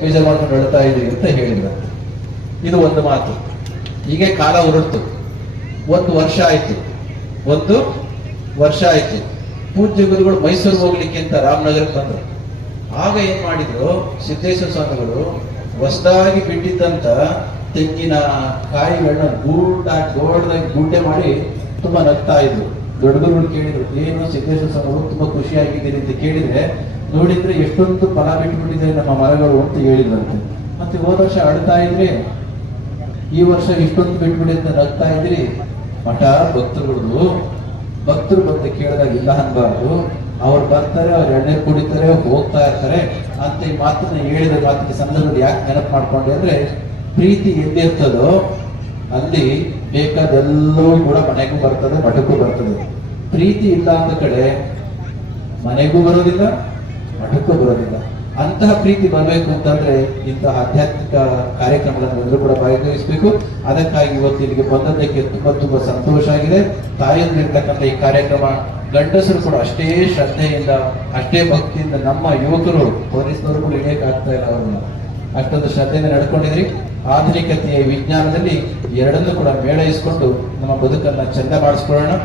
ಬೇಜಾರು ಮಾಡ್ಕೊಂಡು ಹೇಳ್ತಾ ಇದ್ದೀವಿ ಅಂತ ಹೇಳಿದ್ರು. ಇದು ಒಂದು ಮಾತು. ಹೀಗೆ ಕಾಲ ಹೊರಡ್ತು. ಒಂದು ವರ್ಷ ಆಯ್ತು. ಪೂಜ್ಯ ಗುರುಗಳು ಮೈಸೂರು ಹೋಗ್ಲಿಕ್ಕೆ ಅಂತ ರಾಮನಗರಕ್ಕೆ ಬಂದ್ರು. ಆಗ ಏನ್ ಮಾಡಿದ್ರು, ಸಿದ್ದೇಶ್ವರ ಸ್ವಾಮಿಗಳು ಹೊಸದಾಗಿ ಬಿಟ್ಟಿದ್ದಂತ ತೆಂಗಿನ ಕಾಯಿಗಳನ್ನ ದೊಡ್ಡದಾಗಿ ಗುಡ್ಡೆ ಮಾಡಿ ತುಂಬಾ ನಗ್ತಾ ಇದ್ರು. ದೊಡ್ಡ ಗುರುಗಳು ಕೇಳಿದ್ರು, ಏನು ಸಿದ್ದೇಶ್ವರ ಸ್ವಾಮಿಗಳು ತುಂಬಾ ಖುಷಿಯಾಗಿದ್ದೀರಿ ಅಂತ ಕೇಳಿದ್ರೆ, ನೋಡಿದ್ರೆ ಎಷ್ಟೊಂದು ಫಲ ಬಿಟ್ಬಿಟ್ಟಿದೆ ನಮ್ಮ ಮರಗಳು ಅಂತ ಹೇಳಿದ್ರಂತೆ. ಮತ್ತೆ ಹೋದ ವರ್ಷ ಅಳ್ತಾ ಇದ್ರಿ, ಈ ವರ್ಷ ಇಷ್ಟೊಂದು ಬಿಟ್ಬಿಡಿ ಅಂತ ನಗ್ತಾ ಇದ್ರಿ. ಮಠ ಭಕ್ತರು ಬಂದು ಕೇಳಿದಾಗ ಇಲ್ಲ ಅನ್ಬಾರ್ದು. ಅವ್ರು ಬರ್ತಾರೆ, ಅವ್ರು ಎಣ್ಣೆ ಕುಡಿತಾರೆ, ಹೋಗ್ತಾ ಇರ್ತಾರೆ ಅಂತ ಈ ಮಾತನ್ನ ಹೇಳಿದ ಮಾತಿನ ಸಂದರ್ಭದಲ್ಲಿ ಯಾಕೆ ನೆನಪು ಮಾಡ್ಕೊಂಡೆ ಅಂದ್ರೆ, ಪ್ರೀತಿ ಎಲ್ಲಿರ್ತದೋ ಅಲ್ಲಿ ಬೇಕಾದೆಲ್ಲವೂ ಕೂಡ ಮನೆಗೂ ಬರ್ತದೆ, ಮಠಕ್ಕೂ ಬರ್ತದೆ. ಪ್ರೀತಿ ಇಲ್ಲ ಅಂದ ಕಡೆ ಮನೆಗೂ ಬರೋದಿಲ್ಲ, ಮಠಕ್ಕೂ ಬರೋದಿಲ್ಲ. ಅಂತಹ ಪ್ರೀತಿ ಬರಬೇಕು ಅಂತಂದ್ರೆ ಇಂತಹ ಆಧ್ಯಾತ್ಮಿಕ ಕಾರ್ಯಕ್ರಮಗಳನ್ನು ಎಲ್ಲರೂ ಕೂಡ ಭಾಗವಹಿಸಬೇಕು. ಅದಕ್ಕಾಗಿ ಇವತ್ತು ಇಲ್ಲಿಗೆ ಬಂದದ್ದಕ್ಕೆ ತುಂಬಾ ಸಂತೋಷ ಆಗಿದೆ. ತಾಯಂದಿರ್ತಕ್ಕಂಥ ಈ ಕಾರ್ಯಕ್ರಮ ಗಂಡಸರು ಕೂಡ ಅಷ್ಟೇ ಶ್ರದ್ಧೆಯಿಂದ, ಅಷ್ಟೇ ಭಕ್ತಿಯಿಂದ, ನಮ್ಮ ಯುವಕರು ಪೊಲೀಸ್ನವರು ಕೂಡ ಇಳಿಯಕ್ಕಾಗ್ತಾ ಇಲ್ಲ, ಅವ್ರನ್ನ ಅಷ್ಟೊಂದು ಶ್ರದ್ಧೆಯಿಂದ ನಡ್ಕೊಂಡಿದ್ರಿ. ಆಧುನಿಕತೆಯ ವಿಜ್ಞಾನದಲ್ಲಿ ಎರಡನ್ನೂ ಕೂಡ ಮೇಳೈಸಿಕೊಂಡು ನಮ್ಮ ಬದುಕನ್ನ ಚಂದ ಮಾಡಿಸ್ಕೊಳ್ಳೋಣ.